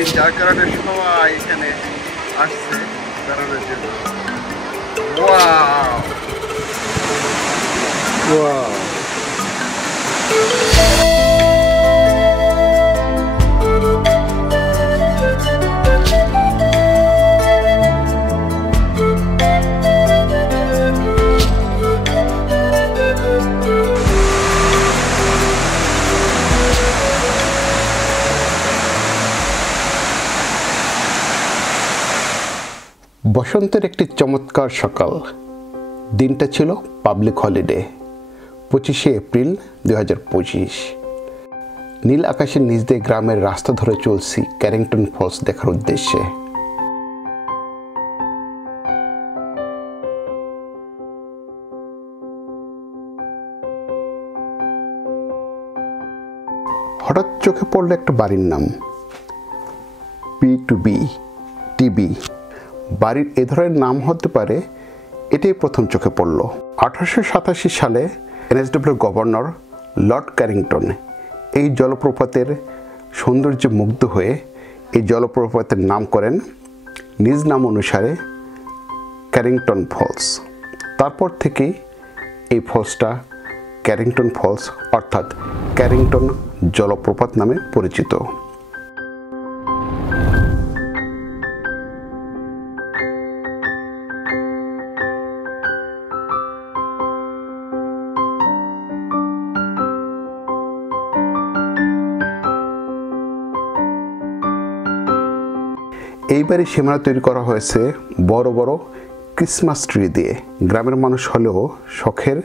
দিন, যার কারণে সবাই এখানে আসছে বেড়ানোর জন্য। ওয়াও ওয়াও, বসন্তের একটি চমৎকার সকাল। দিনটা ছিল পাবলিক হলিডে, 25শে এপ্রিল 2025। নীল আকাশের নিচ দিয়ে গ্রামের রাস্তা ধরে চলছি ক্যারিংটন ফলস দেখার উদ্দেশ্যে। হঠাৎ চোখে পড়লো একটা বাড়ির নাম, P2B টিবি। বাড়ির এ ধরনের নাম হতে পারে, এটাই প্রথম চোখে পড়ল। 1887 সালে NSW গভর্নর লর্ড ক্যারিংটন এই জলপ্রপাতের সৌন্দর্যে মুগ্ধ হয়ে এই জলপ্রপাতের নাম করেন নিজ নাম অনুসারে ক্যারিংটন ফলস। তারপর থেকেই এই ফলসটা ক্যারিংটন ফলস অর্থাৎ ক্যারিংটন জলপ্রপাত নামে পরিচিত। এইবারে সীমানা তৈরি করা হয়েছে বড় বড় ক্রিসমাস ট্রি দিয়ে। গ্রামের মানুষ হলেও শখের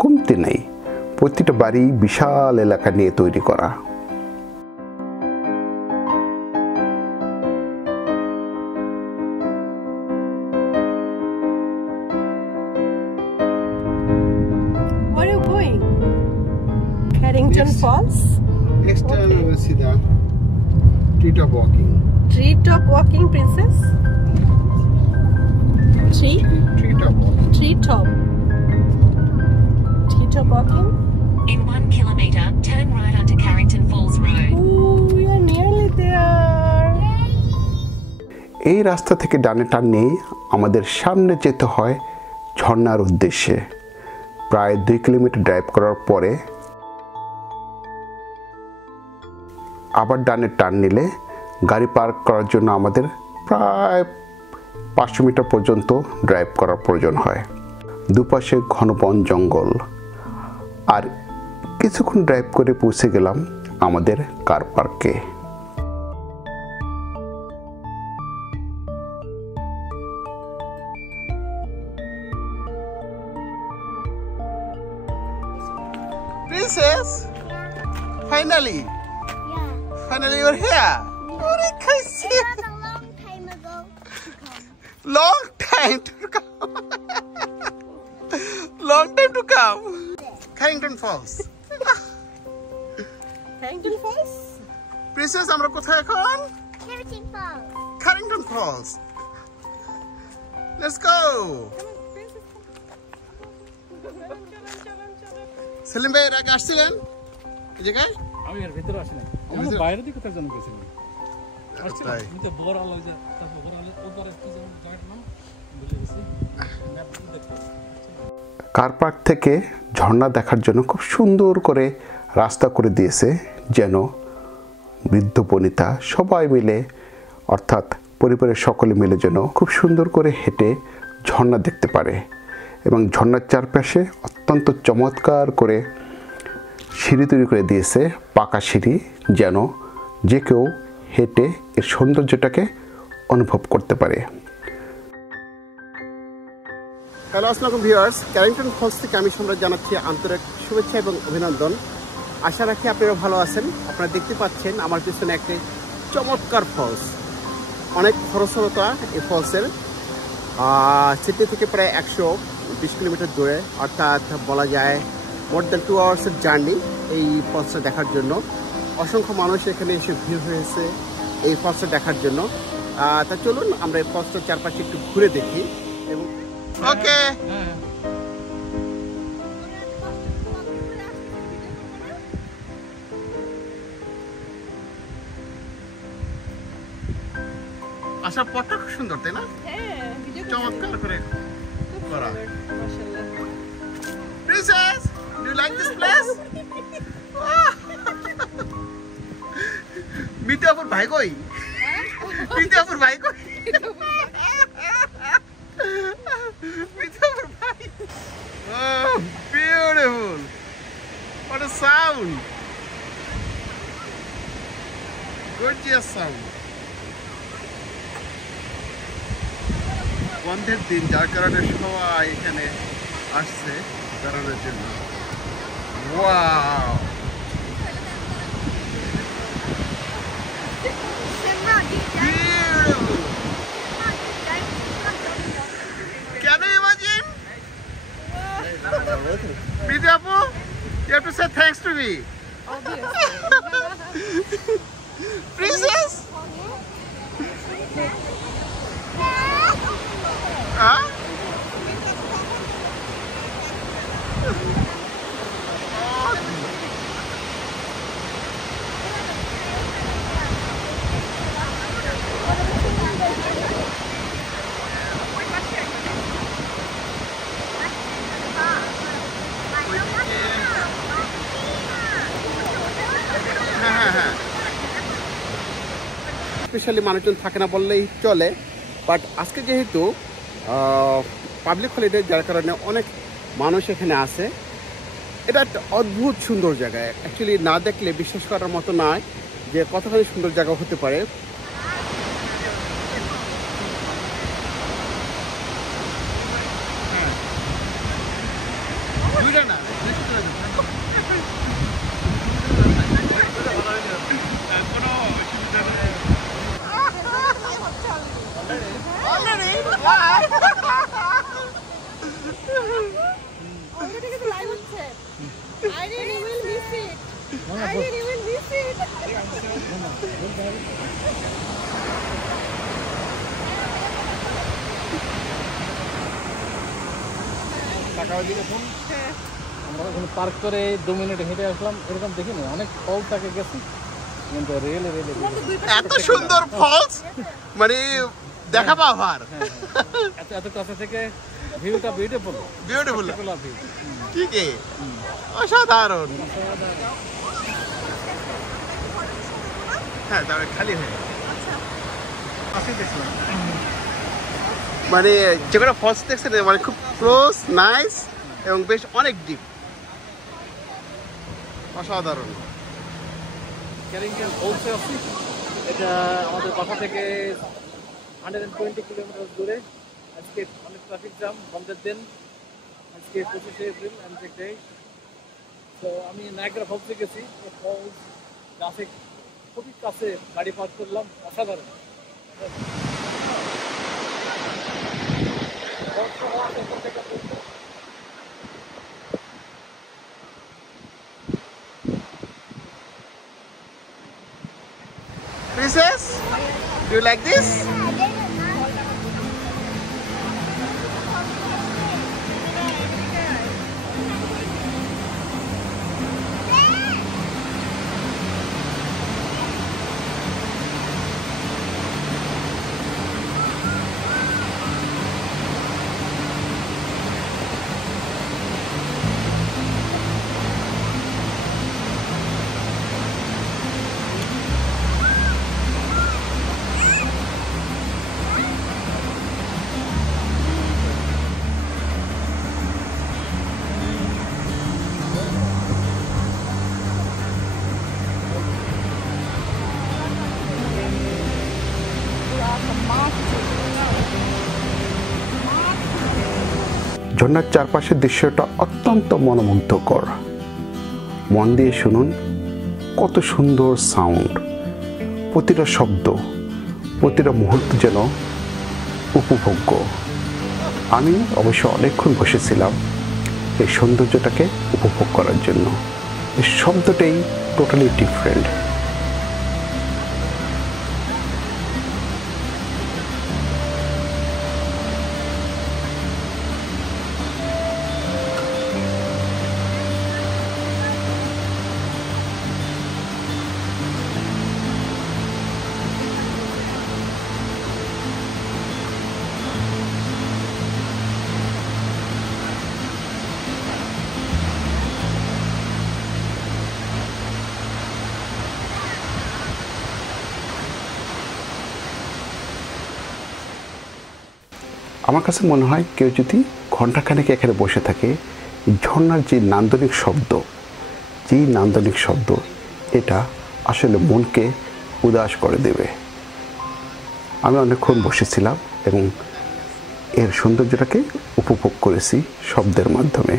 কমতি নেই, প্রতিটা বাড়ি বিশাল এলাকা নিয়ে তৈরি করা। Where are you going? Carrington Falls? Next time we will see the treetop walking. Treetop walking, princess? Treetop walking. Treetop. Treetop walking? In 1 kilometre, turn right onto Carrington Falls Road. Ooh, we are nearly there. এই রাস্তা থেকে ডানে টান নিয়ে আমাদের সামনে যেতে হয় ঝর্ণার উদ্দেশ্যে। প্রায় 2 কিলোমিটার ড্রাইভ করার পরে আবার ডানে টান নিলে গাড়ি পার্ক করার জন্য আমাদের প্রায় 500 মিটার পর্যন্ত ড্রাইভ করার প্রয়োজন হয়। দুপাশে ঘন বন জঙ্গল, আর কিছুক্ষণ ড্রাইভ করে পৌঁছে গেলাম আমাদের কার পার্কে। Princess, finally you're here. It was a long time ago to come. Long time to come. Long time to come. Carrington Falls. Carrington Falls? Princess, আমরা কোথায় এখন? Carrington Falls. Carrington Falls. Let's go. Selim ভাই এর আগে আসছিলেন এই জায়গায়? আমি এর ভিতরে আসি না, আমি বাইরে দিকে কোথায় যেন গেছিলাম। তাই আমি তো বড় আলো যে তারপর বড় আলো ওপারে কি যেন জায়গাটার নাম ভুলে গেছি। কার পার্ক থেকে ঝর্ণা দেখার জন্য খুব সুন্দর করে রাস্তা করে দিয়েছে, যেন বৃদ্ধ বনিতা সবাই মিলে অর্থাৎ পরিবারের সকলে মিলে যেন খুব সুন্দর করে হেঁটে ঝর্ণা দেখতে পারে। এবং ঝর্ণার চারপাশে অত্যন্ত চমৎকার করে সিঁড়ি তৈরি করে দিয়েছে, পাকা সিঁড়ি, যেন যে কেউ হেঁটে এর সৌন্দর্যটাকে অনুভব করতে পারে। হ্যালো, আসসালামু ভিউয়ার্স, ক্যারিংটন ফলস থেকে আমি সম্রাট জানাচ্ছি আন্তরিক শুভেচ্ছা এবং অভিনন্দন। আশা রাখি আপনারা ভালো আছেন। আপনারা দেখতে পাচ্ছেন আমার পিছনে একটি চমৎকার ফলস, অনেক খরস্রোতা এই ফলসের। সিডনি থেকে প্রায় 120 কিলোমিটার দূরে, অর্থাৎ বলা যায় মোর দ্যান 2 আওয়ার্সের জার্নি এই ফলসটা দেখার জন্য। অসংখ্য মানুষ এখানে এসে ভিড় হয়েছে এই ফলসটা দেখার জন্য। তা চলুন আমরা এই ফলসটার চারপাশে একটু ঘুরে দেখি। এবং ওকে, আসার পথটা খুব সুন্দর, তাই না? হ্যাঁ, ভিডিও চমৎকার করে করা। মাশাআল্লাহ। Princess, do you like this place? Mithapur ভাই কই? মিঠাপুর ভাই কই? মিঠাপুর ভাই। Oh, beautiful. What a sound. Gorgeous sound. বন্ধের দিন, যার কারণে সবাই এখানে আসছে বেড়ানোর জন্য। Wow, beautiful. Can you imagine? Vidyapu, you have to say thanks to me. Princess? Huh? Specially মানুষজন থাকে না বললেই চলে, বাট আজকে যেহেতু পাবলিক হলিডে, যার কারণে অনেক মানুষ এখানে আছে। এটা একটা অদ্ভুত সুন্দর জায়গা, অ্যাকচুয়ালি না দেখলে বিশ্বাস করার মতো নয় যে কতখানি সুন্দর জায়গা হতে পারে। অলরেডি কিন্তু লাইভ হচ্ছে। I didn't even miss it. I didn't even miss it. আমরা ওখানে পার্ক করে 2 মিনিট হেঁটে আসলাম, এরকম দেখিনি। অনেক ফল থাকে গেছি, কিন্তু রেলে এত সুন্দর ফলস মানে দেখা পাওয়ার, এত কাছে থেকে ভিউটা বিউটিফুল। বিউটিফুল, ভিউ ঠিক আছে, অসাধারণ। হ্যাঁ, তারপরে খালি হয়ে মানে যেগুলো ফলস দেখছেন মানে খুব ক্লোজ, নাইস এবং বেশ অনেক ডিপ, অসাধারণ। ক্যারিংটন ফলসে আছি, এটা আমাদের বাসা থেকে 120 কিলোমিটার দূরে। আজকে অনেক ট্রাফিক জ্যাম, বন্ধের দিন, আজকে 25শে এপ্রিল, অ্যান্ড ডে। তো আমি নায়াগ্রা ফলসে গেছি। ফলস কাছে, খুবই কাছে গাড়ি পার্ক করলাম, অসাধারণ। Princess, do you like this? ঝর্ণার চারপাশের দৃশ্যটা অত্যন্ত মনোমুগ্ধকর। মন দিয়ে শুনুন, কত সুন্দর সাউন্ড, প্রতিটা শব্দ, প্রতিটা মুহূর্ত যেন উপভোগ্য। আমি অবশ্য অনেকক্ষণ বসেছিলাম এই সৌন্দর্যটাকে উপভোগ করার জন্য। এই শব্দটাই টোটালি ডিফারেন্ট। আমার কাছে মনে হয় কেউ যদি ঘণ্টাখানেক এখানে বসে থাকে, ঝর্ণার যে নান্দনিক শব্দ এটা আসলে মনকে উদাস করে দেবে। আমি অনেকক্ষণ বসেছিলাম এবং এর সৌন্দর্যটাকে উপভোগ করেছি শব্দের মাধ্যমে।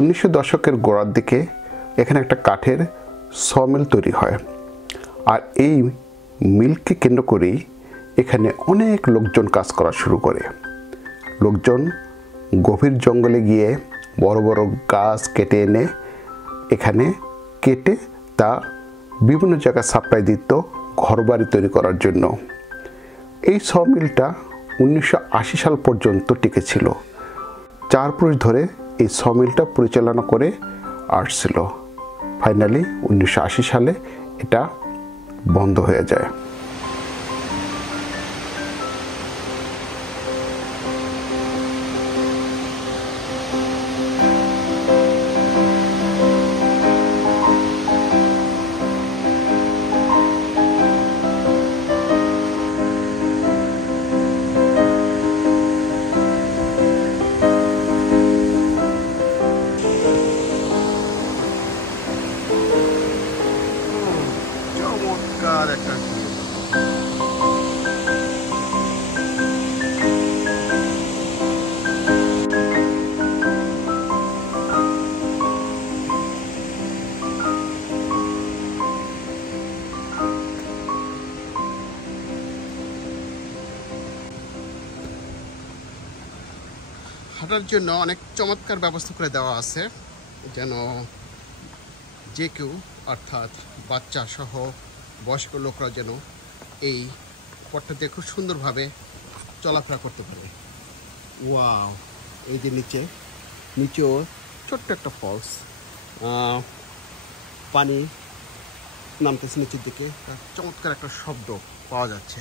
উনিশশো দশকের গোড়ার দিকে এখানে একটা কাঠের সমিল তৈরি হয়, আর এই মিলকে কেন্দ্র করেই এখানে অনেক লোকজন কাজ করা শুরু করে। লোকজন গভীর জঙ্গলে গিয়ে বড় বড় গাছ কেটে এনে এখানে কেটে তা বিভিন্ন জায়গায় সাপ্লাই দিত ঘরবাড়ি তৈরি করার জন্য। এই সমিলটা 1980 সাল পর্যন্ত টিকেছিল। 4 পুরুষ ধরে এই সমিলটা পরিচালনা করে আসছিল। ফাইনালি 1980 সালে এটা বন্ধ হয়ে যায়। চমৎকার একটা হাঁটার জন্য অনেক চমৎকার ব্যবস্থা করে দেওয়া আছে, যেন যে কেউ অর্থাৎ বাচ্চা সহ বয়স্ক লোকরা যেন এই পথটাতে খুব সুন্দরভাবে চলাফেরা করতে পারে। ওয়াও, এই যে নিচেও ছোট্ট একটা ফলস, পানি নামতেছে নিচের দিকে, চমৎকার একটা শব্দ পাওয়া যাচ্ছে।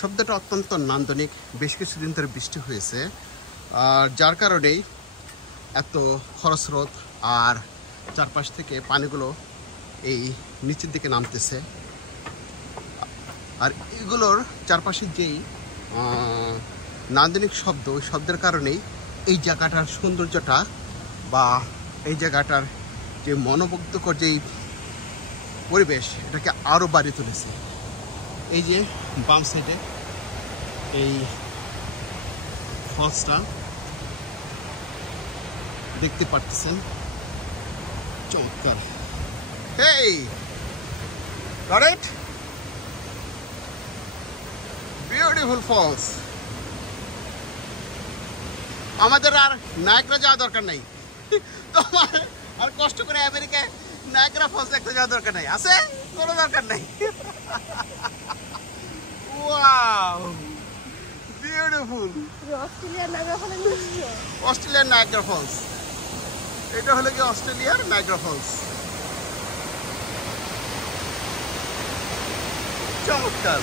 শব্দটা অত্যন্ত নান্দনিক। বেশ কিছুদিন ধরে বৃষ্টি হয়েছে, আর যার কারণেই এত খরস্রোত আর চারপাশ থেকে পানিগুলো এই নিচের দিকে নামতেছে। আর এগুলোর চারপাশে যেই নান্দনিক শব্দ, ওই শব্দের কারণেই এই জায়গাটার সৌন্দর্যটা বা এই জায়গাটার যে মনোমুগ্ধকর যেই পরিবেশ, এটাকে আরও বাড়িয়ে তুলেছে। এই যে বাম সাইডে এই ফলসটা দেখতে পাচ্ছেন, চমৎকার। Hey, got it? Beautiful falls. আমাদের আর নায়গ্রা যাওয়া দরকার নাই, তোমার আর কষ্ট করে আমেরিকায় নায়গ্রা ফলস দেখতে যাওয়া দরকার নাই, আছে কোনো দরকার নাই। Wow, beautiful. অস্ট্রেলিয়ার নায়গ্রা ফলস নিশ্চয়। অস্ট্রেলিয়ার নায়গ্রা ফলস, এটা হলো কি অস্ট্রেলিয়ার নায়গ্রা ফলস। চমৎকার।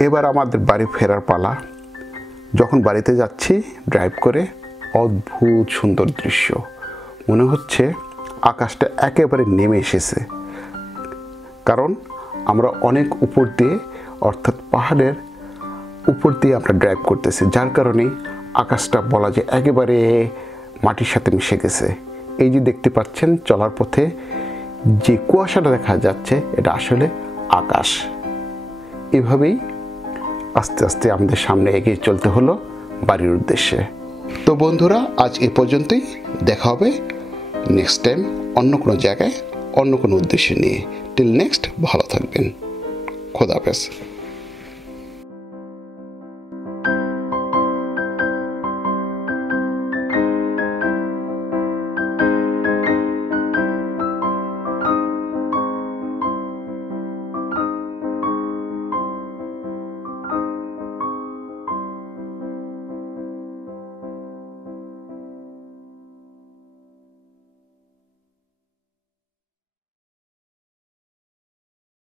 এবার আমাদের বাড়ি ফেরার পালা। যখন বাড়িতে যাচ্ছি ড্রাইভ করে, অদ্ভুত সুন্দর দৃশ্য, মনে হচ্ছে আকাশটা একেবারে নেমে এসেছে। কারণ আমরা অনেক উপর দিয়ে, অর্থাৎ পাহাড়ের উপর দিয়ে আমরা ড্রাইভ করতেছি, যার কারণে আকাশটা বলা যায় একেবারে মাটির সাথে মিশে গেছে। এই যে দেখতে পাচ্ছেন চলার পথে যে কুয়াশাটা দেখা যাচ্ছে, এটা আসলে আকাশ। এভাবেই আস্তে আস্তে আমাদের সামনে এগিয়ে চলতে হলো বাড়ির উদ্দেশ্যে। তো বন্ধুরা, আজ এ পর্যন্তই। দেখা হবে নেক্সট টাইম অন্য কোনো জায়গায়, অন্য কোনো উদ্দেশ্য নিয়ে। টিল নেক্সট, ভালো থাকবেন। খোদা হাফেজ।